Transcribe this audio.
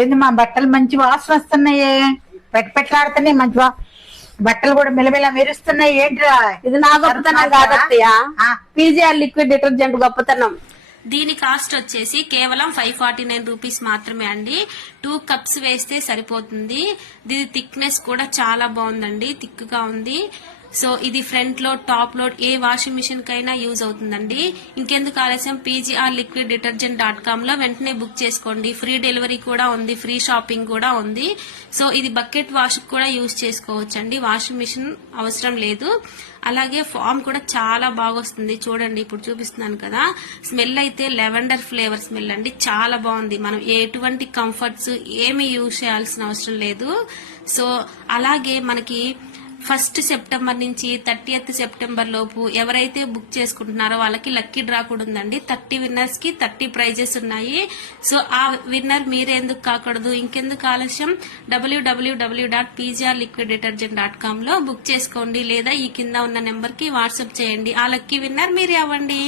ఏంది మా బట్టలు మంచి వాసన వస్తున్నాయి, పెట్టాడుతున్నాయి మంచి బట్టలు కూడా మెలమెల మెరుస్తున్నాయి. ఏంట్రా ఇది నా గొప్పతనం కాదత్తయ్య, పీజీఆర్ లిక్విడ్ డిటర్జెంట్ గొప్పతనం. దీని కాస్ట్ వచ్చేసి కేవలం 549 రూపీస్ మాత్రమే అండి. 2 కప్స్ వేస్తే సరిపోతుంది. దీని థిక్నెస్ కూడా చాలా బాగుందండి, థిక్ గా ఉంది. సో ఇది ఫ్రంట్ లోడ్, టాప్ లోడ్ ఏ వాషింగ్ మిషన్ కైనా యూజ్ అవుతుందండి. ఇంకెందుకు ఆలస్యం, pgrliquiddetergent.com లో వెంటనే బుక్ చేసుకోండి. ఫ్రీ డెలివరీ కూడా ఉంది, ఫ్రీ షాపింగ్ కూడా ఉంది. సో ఇది బకెట్ వాష్ కూడా యూజ్ చేసుకోవచ్చండి, వాషింగ్ మిషన్ అవసరం లేదు. అలాగే ఫామ్ కూడా చాలా బాగా వస్తుంది. చూడండి, ఇప్పుడు చూపిస్తున్నాను కదా. స్మెల్ అయితే లెవెండర్ ఫ్లేవర్ స్మెల్ అండి, చాలా బాగుంది. మనం ఎటువంటి కంఫర్ట్స్ ఏమి యూజ్ చేయాల్సిన అవసరం లేదు. సో అలాగే మనకి 1 సెప్టెంబర్ నుంచి 30th సెప్టెంబర్ లోపు ఎవరైతే బుక్ చేసుకుంటున్నారో వాళ్ళకి లక్కీ డ్రా కూడా ఉందండి. 30 విన్నర్స్ కి 30 ప్రైజెస్ ఉన్నాయి. సో ఆ విన్నర్ మీరెందుకు కాకూడదు? ఇంకెందుకు ఆలస్యం, www.pgrliquiddetergent.com లో బుక్ చేసుకోండి, లేదా ఈ కింద ఉన్న నెంబర్ కి వాట్సాప్ చేయండి. ఆ లక్కీ విన్నర్ మీరే అవ్వండి.